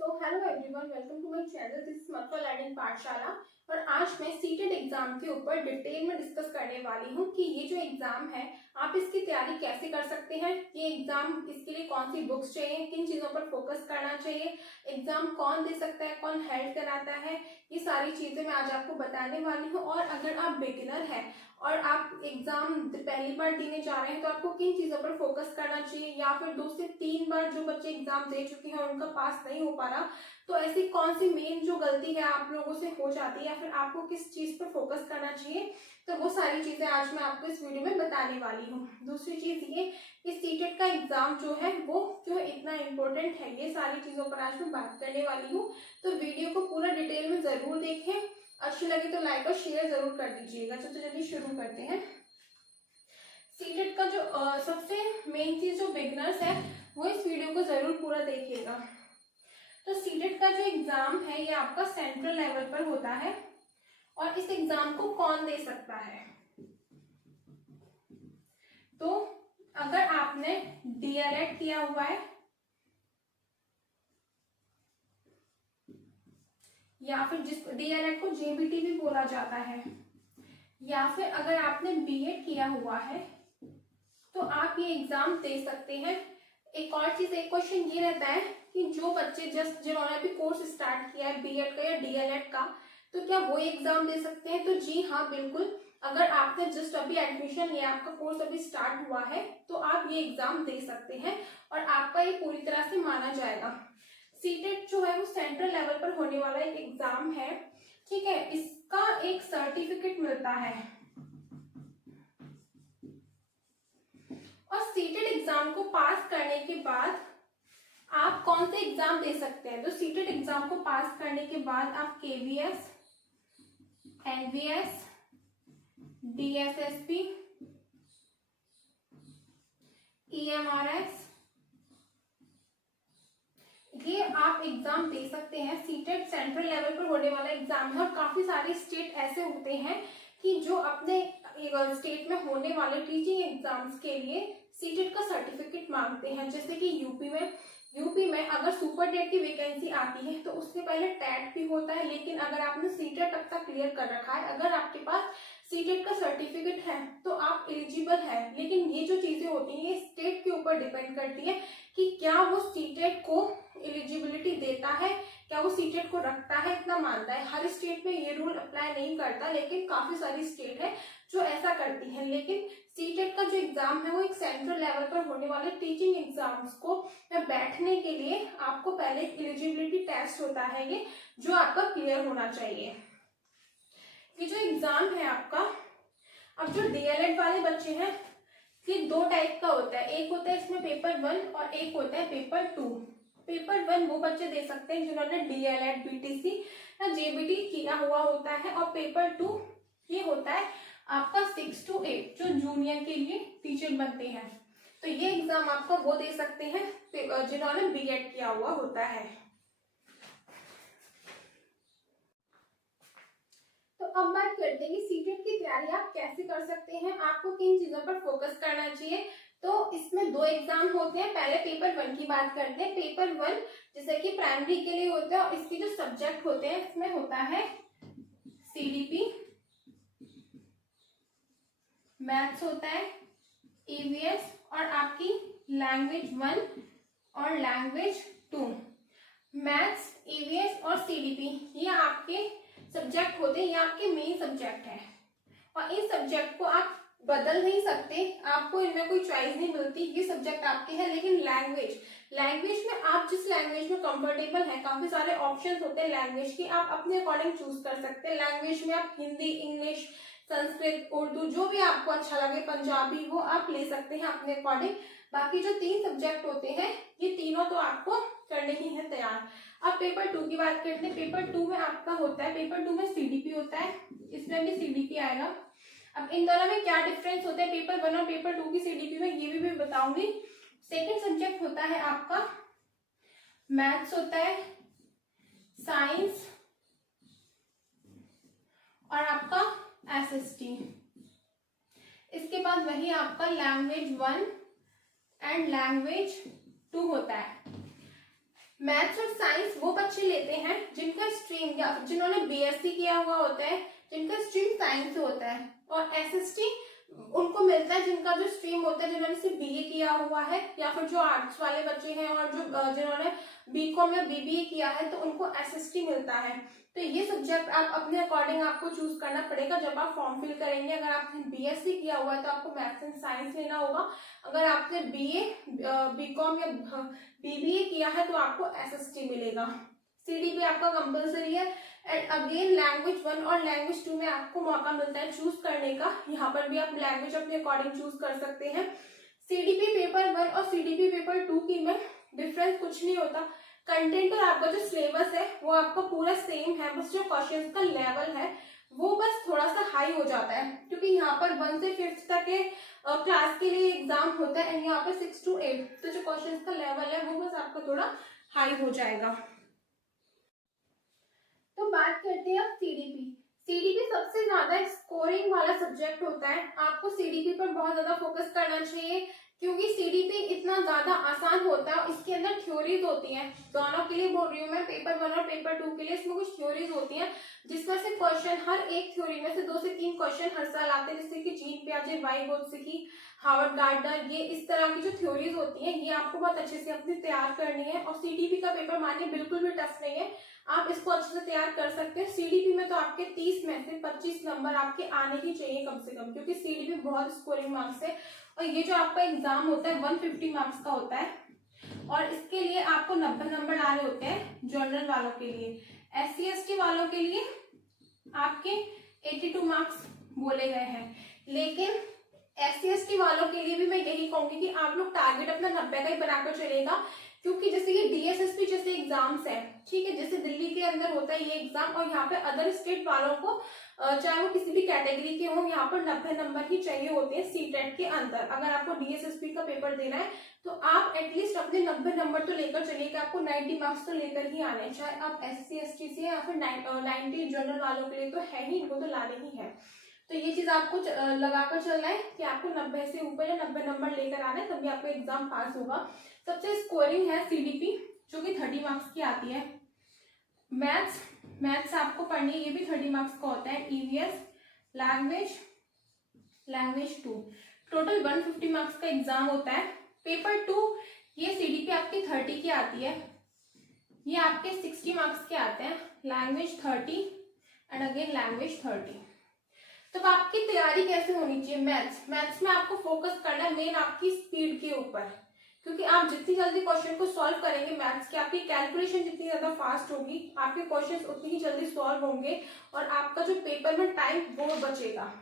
Hello everyone, welcome to my channel. This is Makka Learning Pathshala और आज मैं सीटेट एग्जाम के ऊपर डिटेल में डिस्कस करने वाली हूँ कि ये जो एग्जाम है आप इसकी तैयारी कैसे कर सकते हैं। ये एग्जाम इसके लिए कौन सी बुक्स चाहिए, किन चीजों पर फोकस करना चाहिए, एग्जाम कौन दे सकता है, कौन हेल्प कराता है, ये सारी चीजें मैं आज आपको बताने वाली हूँ। और अगर आप बिगिनर हैं और आप एग्जाम पहली बार देने जा रहे हैं तो आपको किन चीजों पर फोकस करना चाहिए, या फिर 2 से 3 बार जो बच्चे एग्जाम दे चुके हैं और उनका पास नहीं हो पा रहा, तो ऐसी कौन सी मेन जो गलती है आप लोगों से हो जाती है, या फिर आपको किस चीज पर फोकस करना चाहिए, तो वो सारी चीजें आज मैं आपको इस वीडियो में बताने वाली हूँ। दूसरी चीज ये कि सीटेट का एग्जाम जो है वो क्यों इतना इम्पोर्टेंट है, ये सारी चीजों पर आज मैं बात करने वाली हूँ। तो वीडियो को पूरा डिटेल में जरूर देखें, अच्छी लगे तो लाइक और शेयर जरूर कर दीजिएगा। तो जल्दी शुरू करते हैं। सीटेट का जो सबसे मेन चीज जो बिगनर्स है वो इस वीडियो को जरूर पूरा देखिएगा। तो सीटेट का जो एग्जाम है ये आपका सेंट्रल लेवल पर होता है और इस एग्जाम को कौन दे सकता है। तो अगर आपने डीएलएड किया हुआ है या फिर जिसको डीएलएड को जेबीटी भी बोला जाता है, या फिर अगर आपने बीएड किया हुआ है तो आप ये एग्जाम दे सकते हैं। एक और चीज, एक क्वेश्चन ये रहता है कि जो बच्चे जस्ट जिन्होंने अभी कोर्स स्टार्ट किया है बीएड का या डीएलएड का, तो क्या वो एग्जाम दे सकते हैं? तो जी हाँ, बिल्कुल। अगर आपने जस्ट अभी एडमिशन लिया, आपका कोर्स अभी स्टार्ट हुआ है, तो आप ये एग्जाम दे सकते हैं और आपका ये पूरी तरह से माना जाएगा। सीटेट जो है वो सेंट्रल लेवल पर होने वाला एक एग्जाम है, ठीक है। इसका एक सर्टिफिकेट मिलता है और सीटेट एग्जाम को पास करने के बाद आप कौन से एग्जाम दे सकते हैं। तो सीटेट एग्जाम को पास करने के बाद आप केवीएस, एनवीएस, डीएसएसपी, ईएमआरएस, ये आप एग्जाम दे सकते हैं। सीटेट सेंट्रल लेवल पर होने वाला एग्जाम है और काफी सारे स्टेट ऐसे होते हैं कि जो अपने स्टेट में होने वाले टीचिंग एग्जाम्स के लिए सीटेट का सर्टिफिकेट मांगते हैं। जैसे कि यूपी में अगर सुपर टेट की वैकेंसी आती है तो उससे पहले टेट भी होता है, लेकिन अगर आपने सीटेट तक का क्लियर कर रखा है, अगर आपके पास सीटेट का सर्टिफिकेट है तो आप एलिजिबल है। लेकिन ये जो चीजें होती हैं ये स्टेट के ऊपर डिपेंड करती है कि क्या वो सीटेट को एलिजिबिलिटी देता है, क्या वो सीटेट को रखता है, इतना मानता है। हर स्टेट में ये रूल अप्लाई नहीं करता, लेकिन काफी सारी स्टेट है जो ऐसा करती है। लेकिन सीटेट का जो एग्जाम है वो एक सेंट्रल लेवल पर होने वाले टीचिंग एग्जाम्स को बैठने के लिए आपको पहले एलिजिबिलिटी टेस्ट होता है ये, जो आपका क्लियर होना चाहिए। ये जो एग्जाम है आपका, अब जो डीएलएड वाले बच्चे हैं ये 2 टाइप का होता है। एक होता है इसमें पेपर 1 और एक होता है पेपर 2। पेपर 1 वो बच्चे दे सकते हैं जिन्होंने डीएलएड, बीटीसी या जेबीटी किया हुआ होता है, और पेपर 2 ये होता है आपका 6 to 8 जो जूनियर के लिए टीचर बनते हैं। तो ये एग्जाम आपका वो दे सकते हैं जिन्होंने बीएड किया हुआ होता है। तो अब बात करते हैं कि सीटेट की तैयारी आप कैसे कर सकते हैं, आपको किन चीजों पर फोकस करना चाहिए। तो इसमें 2 एग्जाम होते हैं। पहले पेपर 1 की बात करते हैं। पेपर 1 जैसे कि प्राइमरी के लिए होता है और इसके जो सब्जेक्ट होते हैं इसमें होता है सीडीपी, मैथ्स होता है, ईवीएस और आपकी लैंग्वेज 1 और लैंग्वेज 2। मैथ्स, ईवीएस और सीडीपी ये आपके सब्जेक्ट होते हैं, ये आपके मेन सब्जेक्ट है और इन सब्जेक्ट को आप बदल नहीं सकते, आपको इनमें कोई चॉइस नहीं मिलती, ये सब्जेक्ट आपके हैं। लेकिन लैंग्वेज में आप जिस लैंग्वेज में कंफर्टेबल हैं, काफी सारे ऑप्शंस होते हैं लैंग्वेज की, आप अपने अकॉर्डिंग चूज कर सकते हैं। लैंग्वेज में आप हिंदी, इंग्लिश, संस्कृत, उर्दू, जो भी आपको अच्छा लगे, पंजाबी, वो आप ले सकते हैं अपने अकॉर्डिंग। बाकी जो 3 सब्जेक्ट होते हैं ये तीनों तो आपको करने ही है तैयार। अब पेपर 2 की बात करते हैं। पेपर 2 में आपका होता है, पेपर 2 में सीडीपी होता है, इसमें भी सीडीपी आएगा। अब इन दोनों में क्या डिफरेंस होता है पेपर 1 और पेपर 2 की सीडीपी में, ये भी मैं बताऊंगी। सेकंड सब्जेक्ट होता है आपका मैथ्स होता है, साइंस और आपका एसएसटी। इसके बाद वही आपका लैंग्वेज 1 एंड लैंग्वेज 2 होता है। मैथ्स और साइंस वो बच्चे लेते हैं जिनका स्ट्रीम या जिन्होंने बीएससी किया हुआ होता है, जिनका स्ट्रीम साइंस से होता है, और एसएसटी उनको मिलता है जिनका जो स्ट्रीम होता है, जिन्होंने सिर्फ बीए किया हुआ है, या फिर जो आर्ट्स वाले बच्चे हैं और जो जिन्होंने बीकॉम या बीबीए किया है तो उनको एसएसटी मिलता है। तो ये सब्जेक्ट आप अपने अकॉर्डिंग आपको चूज करना पड़ेगा जब आप फॉर्म फिल करेंगे। अगर आपने बीएससी किया हुआ है तो आपको मैथ्स एंड साइंस लेना होगा, अगर आपने बीए बीकॉम या बीबीए किया है तो आपको एसएसटी मिलेगा। सीडीपी आपका कंपलसरी है। एंड अगेन लैंग्वेज 1 और लैंग्वेज 2 में आपको मौका मिलता है चूज करने का, यहाँ पर भी आप लैंग्वेज अपने अकॉर्डिंग चूज कर सकते हैं। सीडीपी पेपर 1 और सीडीपी पेपर 2 की में डिफरेंस कुछ नहीं होता। कंटेंट और आपका जो सिलेबस है वो आपका पूरा सेम है, बस जो क्वेश्चंस का लेवल है वो बस थोड़ा सा हाई हो जाता है, क्योंकि यहाँ पर 1 से 5th तक के क्लास के लिए एग्जाम होता है एंड यहाँ पर 6 to 8, तो जो क्वेश्चंस का लेवल है वो बस आपका थोड़ा हाई हो जाएगा। तो बात करते हैं अब सीडीपी। सीडीपी सबसे ज्यादा स्कोरिंग वाला सब्जेक्ट होता है, आपको सीडीपी पर बहुत ज्यादा फोकस करना चाहिए क्योंकि सीडीपी इतना ज्यादा आसान होता है। इसके अंदर थ्योरीज होती हैं, दोनों के लिए बोल रही हूँ मैं, पेपर 1 और पेपर 2 के लिए इसमें कुछ थ्योरीज होती हैं जिसमें से क्वेश्चन हर एक थ्योरी में से 2 से 3 क्वेश्चन हर साल आते हैं, जैसे कि जीन पियाजे, वाइगोत्स्की, हार्वर्ड गार्डनर, ये इस तरह की जो थ्योरीज होती हैं ये आपको बहुत अच्छे से अपनी तैयार करनी है। और सीडीपी का पेपर मानिए बिल्कुल भी टफ नहीं है, आप इसको अच्छे से तैयार कर सकते हैं। सीडीपी में तो आपके 30 में से 25 नंबर आपके आने ही चाहिए कम से कम, क्योंकि सीडीपी बहुत स्कोरिंग मार्क्स है और ये जो आपका एग्जाम होता है 150 मार्क्स का होता है और इसके लिए आपको 90 नंबर लाने होते हैं जनरल वालों के लिए। SC ST वालों के लिए आपके 82 मार्क्स बोले गए हैं, लेकिन SC ST वालों के लिए भी मैं यही कहूंगी कि आप लोग टारगेट अपना 90 का ही बनाकर चलेगा, क्योंकि जैसे ये DSSP जैसे एग्जाम्स है, ठीक है, जैसे दिल्ली के अंदर होता है ये एग्जाम और यहाँ पे अदर स्टेट वालों को चाहे वो किसी भी कैटेगरी के हो, यहाँ पर 90 नंबर ही चाहिए होते हैं सीटेट के अंदर। अगर आपको DSSP का पेपर देना है तो आप एटलीस्ट अपने 90 नंबर तो लेकर चलिए कि आपको 90 मार्क्स तो लेकर ही आने हैं, चाहे आप SC ST से या फिर 90 जनरल वालों के लिए तो है ही, इनको तो लाने ही है। तो ये चीज आपको लगाकर चलना है कि आपको 90 से ऊपर या 90 नंबर लेकर आना है, तभी आपका एग्जाम पास होगा। सबसे स्कोरिंग है सीडीपी जो कि 30 मार्क्स की आती है। मैथ्स आपको पढ़नी है, ये भी 30 मार्क्स का होता है। EVS, लैंग्वेज 2, टोटल 150 मार्क्स का एग्जाम होता है। पेपर 2 ये सीडीपी आपकी 30 की आती है, ये आपके 60 मार्क्स के आते हैं। Language 30 and again language 30। तो आपकी तैयारी कैसे होनी चाहिए? मैथ्स में आपको फोकस करना है मेन आपकी स्पीड के ऊपर, क्योंकि आप जितनी जल्दी क्वेश्चन को सॉल्व करेंगे मैथ्स की, आपकी कैलकुलेशन जितनी ज्यादा फास्ट होगी, आपके क्वेश्चंस उतनी ही जल्दी सॉल्व होंगे और आपका जो पेपर में टाइम वो बचेगा।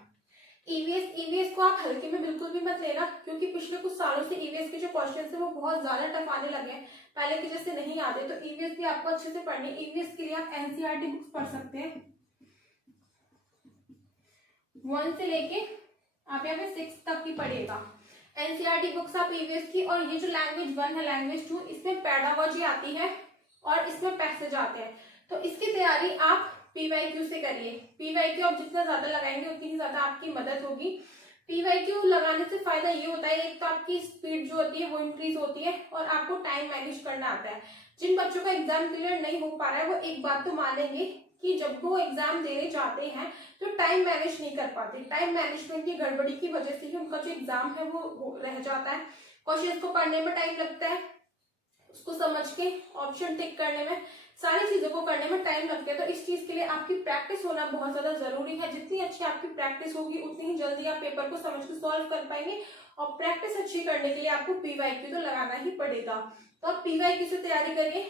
ईवीएस को आप हल्के में बिल्कुल भी मत लेना, क्योंकि पिछले कुछ सालों से ईवीएस के जो क्वेश्चन है वो बहुत ज्यादा टफ आने लगे हैं, पहले के जैसे नहीं आते। तो ईवीएस भी आपको अच्छे से पढ़नी है। ईवीएस के लिए आप एनसीईआरटी बुक्स पढ़ सकते हैं, 1 से लेके आप यहाँ पे 6 तक की पढ़ेगा एनसीईआरटी बुक्स आप ईवीएस की। और ये जो लैंग्वेज 1 है, लैंग्वेज 2, इसमें पेडागोजी आती है और इसमें पैसेज आते हैं। तो इसकी तैयारी आप पीवाईक्यू से करिए। पीवाईक्यू आप जितना ज्यादा लगाएंगे उतनी ही ज्यादा आपकी मदद होगी। पीवाईक्यू लगाने से फायदा ये होता है, एक तो आपकी स्पीड जो होती है वो इंक्रीज होती है और आपको टाइम मैनेज करना आता है। जिन बच्चों का एग्जाम क्लियर नहीं हो पा रहा है वो एक बात तो मानेंगे कि जब वो एग्जाम देने जाते हैं तो टाइम मैनेज नहीं कर पाते। टाइम मैनेजमेंट की गड़बड़ी की वजह से ही उनका जो एग्जाम है वो रह जाता है। क्वेश्चन को पढ़ने में टाइम लगता है, उसको समझ के ऑप्शन टिक करने में, सारी चीजों को करने में टाइम लगता है। तो इस चीज के लिए आपकी प्रैक्टिस होना बहुत ज्यादा जरूरी है। जितनी अच्छी आपकी प्रैक्टिस होगी उतनी ही जल्दी आप पेपर को समझ के सॉल्व कर पाएंगे। और प्रैक्टिस अच्छी करने के लिए आपको पीवाईक्यू तो लगाना ही पड़ेगा। तो आप पीवाईक्यू से तैयारी करिए।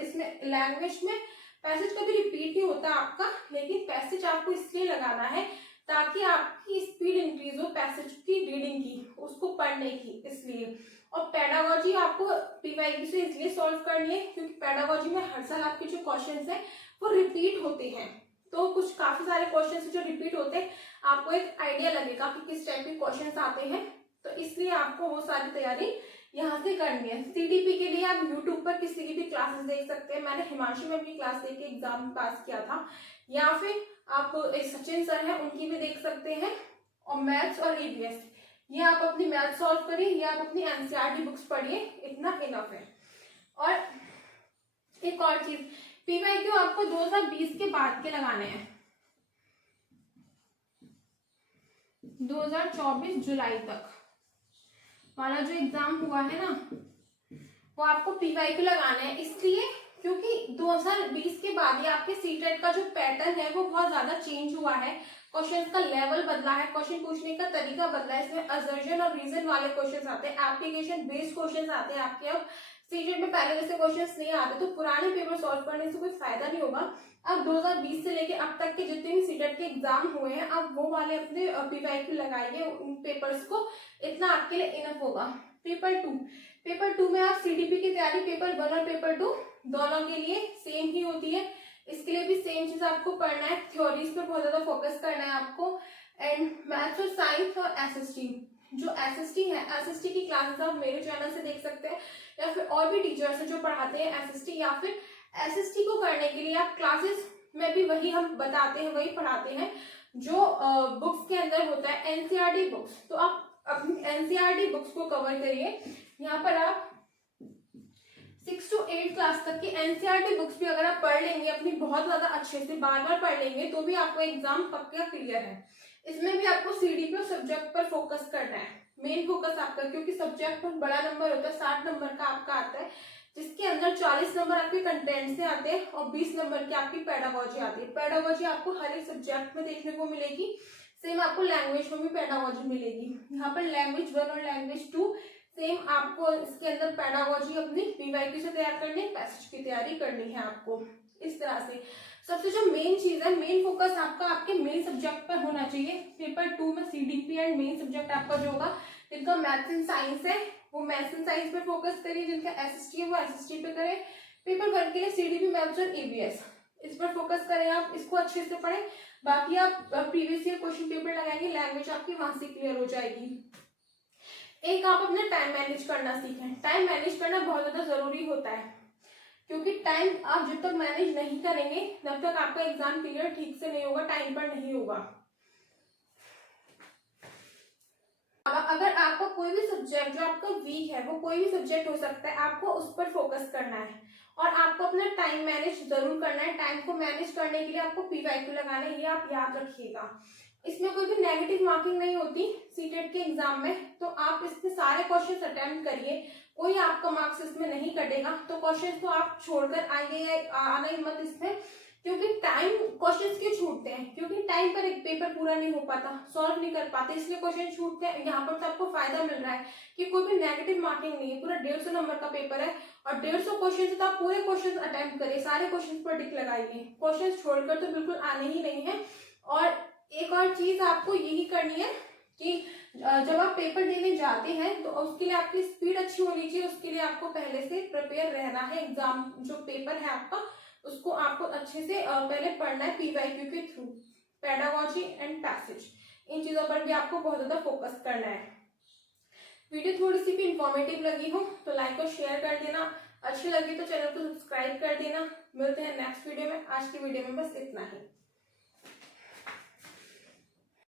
इसमें लैंग्वेज में पैसेज कभी रिपीट नहीं होता आपका, लेकिन पैसेज आपको इसलिए लगाना है ताकि आपकी स्पीड इंक्रीज हो पैसेज की रीडिंग की, उसको पढ़ने की, इसलिए। और पेडागोजी आपको पीवाईक्यू से इसलिए सॉल्व करनी है क्योंकि पेडागोजी में हर साल आपके जो क्वेश्चंस हैं वो रिपीट होते हैं। तो कुछ काफी सारे क्वेश्चंस जो रिपीट होते हैं, आपको एक आइडिया लगेगा कि किस टाइप के क्वेश्चंस आते हैं। तो इसलिए आपको वो सारी तैयारी यहाँ से करनी है। सीडीपी के लिए आप यूट्यूब पर किसी की भी क्लासेस देख सकते हैं। मैंने हिमांशु में अपनी क्लास देख के एग्जाम पास किया था, या फिर आप एक सचिन सर हैं उनकी भी देख सकते हैं। और मैथ्स और ईवीएस, ये आप अपनी मैथ सॉल्व करिए या आप अपनी एनसीईआरटी बुक्स पढ़िए, इतना इनफ है। और चीज, पीवाईक्यू आपको 2020 के बाद के लगाने हैं, 2024 जुलाई तक वाला जो एग्जाम हुआ है ना, वो आपको पीवाईक्यू लगाना है। इसलिए क्योंकि 2020 के बाद ही आपके सीटेट का जो पैटर्न है वो बहुत ज्यादा चेंज हुआ है, क्वेश्चंस का लेवल बदला है, क्वेश्चन पूछने का तरीका बदला है, इसमें असर्शन और रीजन वाले क्वेश्चंस आते हैं, एप्लीकेशन बेस्ड क्वेश्चंस आते हैं आपके। अब सीटेट में पहले जैसे क्वेश्चंस नहीं आते, तो पुराने पेपर सॉल्व करने से कोई फायदा नहीं होगा। अब 2020 से लेके अब तक के जितने भी सीटेट के एग्जाम हुए हैं, अब वो वाले अपने पीवाईक्यू लगाइए उन पेपर्स को, इतना आपके लिए इनफ होगा। पेपर टू में आप सीडीपी की तैयारी पेपर 1 और पेपर 2 दोनों के लिए सेम ही होती है, इसके लिए भी सेम चीज आपको पढ़ना है, थ्योरीज पे बहुत ज्यादा फोकस करना है आपको। एंड मैथ्स और साइंस और एसएसटी, जो एसएसटी है, एसएसटी की क्लासेस आप मेरे चैनल से देख सकते हैं, या फिर और भी टीचर्स हैं जो पढ़ाते हैं एसएसटी, या फिर एसएसटी को करने के लिए आप क्लासेस में भी वही हम बताते हैं, वही पढ़ाते हैं जो बुक्स के अंदर होता है, एनसीईआरटी बुक्स। तो आप अपनी एनसीईआरटी बुक्स को कवर करिए। यहाँ पर आप 6 to 8 क्लास तक की एनसीईआरटी बुक्स भी अगर आप पढ़ लेंगे अपनी बहुत ज्यादा अच्छे से, बार बार पढ़ लेंगे, तो भी आपको एग्जाम पक्का क्लियर है। इसमें भी आपको सीडीपी और सब्जेक्ट पर फोकस करना है, मेन फोकस आपका, क्योंकि सब्जेक्ट पर बड़ा नंबर होता है, 60 नंबर का आपका आता है, जिसके अंदर 40 नंबर आपके कंटेंट से आते हैं और 20 नंबर की आपकी पेडागोजी आती है। पेडागोजी आपको हर एक सब्जेक्ट में देखने को मिलेगी, सेम आपको लैंग्वेज में भी पेडागोजी मिलेगी। यहाँ पर लैंग्वेज 1 और लैंग्वेज 2 सेम आपको इसके अंदर पेडागोजी अपनी पीवाईक्यू से तैयार करनी है, पैसेज की तैयारी करनी है आपको। इस तरह से सबसे जो मेन चीज है, मेन फोकस आपका आपके मेन सब्जेक्ट पर होना चाहिए। पेपर 2 में सीडीपी एंड मेन सब्जेक्ट आपका जो होगा, जिनका मैथ्स एंड साइंस है वो मैथ्स एंड साइंस पे फोकस करिए, जिनका एसएसटी है वो एसएसटी पे करें। पेपर 1 के लिए सीडीपी, मैथ्स और ईवीएस, इस पर फोकस करें आप, इसको अच्छे से पढ़ें। बाकी आप प्रीवियस ईयर क्वेश्चन पेपर लगाएंगे, लैंग्वेज आपकी वहां से क्लियर हो जाएगी। एक आप अपना टाइम मैनेज करना सीखें। टाइम मैनेज करना बहुत ज्यादा जरूरी होता है, क्योंकि टाइम आप जब तक मैनेज नहीं करेंगे तब तक आपका एग्जाम क्लियर ठीक से नहीं होगा, टाइम पर नहीं होगा। अगर आपका कोई भी सब्जेक्ट जो आपका वीक है, वो कोई भी सब्जेक्ट हो सकता है, आपको उस पर फोकस करना है और आपको अपना टाइम मैनेज जरूर करना है। टाइम को मैनेज करने के लिए आपको पीवाईक्यू लगाना है, ये आप याद रखिएगा। इसमें कोई भी नेगेटिव मार्किंग नहीं होती सीटेट के एग्जाम में, तो आप इसमें सारे क्वेश्चंस अटेम्प्ट करिए, कोई आपका मार्क्स इसमें नहीं कटेगा। तो क्वेश्चंस को आप छोड़कर आइए, आना ही मत इसमें, क्योंकि टाइम क्वेश्चंस क्यों छूटते हैं, क्योंकि टाइम पर एक पेपर पूरा नहीं हो पाता, सॉल्व नहीं कर पाते, इसलिए क्वेश्चन छूटते हैं। यहाँ पर तो आपको फायदा मिल रहा है कि कोई भी नेगेटिव मार्किंग नहीं है, पूरा 150 नंबर का पेपर है और 150 क्वेश्चन से तो आप पूरे क्वेश्चन अटेम्प्ट करिए, सारे क्वेश्चन पर टिक लगाइए, क्वेश्चन छोड़कर तो बिल्कुल आने ही नहीं है। और एक और चीज आपको यही करनी है कि जब आप पेपर देने जाते हैं तो उसके लिए आपकी स्पीड अच्छी होनी चाहिए, उसके लिए आपको पहले से प्रिपेयर रहना है। एग्जाम जो पेपर है आपका, उसको आपको अच्छे से पहले पढ़ना है पीवाईक्यू के थ्रू, पेडागोजी एंड पैसेज, इन चीजों पर भी आपको बहुत ज्यादा फोकस करना है। वीडियो थोड़ी सी भी इंफॉर्मेटिव लगी हो तो लाइक और शेयर कर देना, अच्छी लगी तो चैनल को सब्सक्राइब कर देना। मिलते हैं नेक्स्ट वीडियो में, आज की वीडियो में बस इतना ही।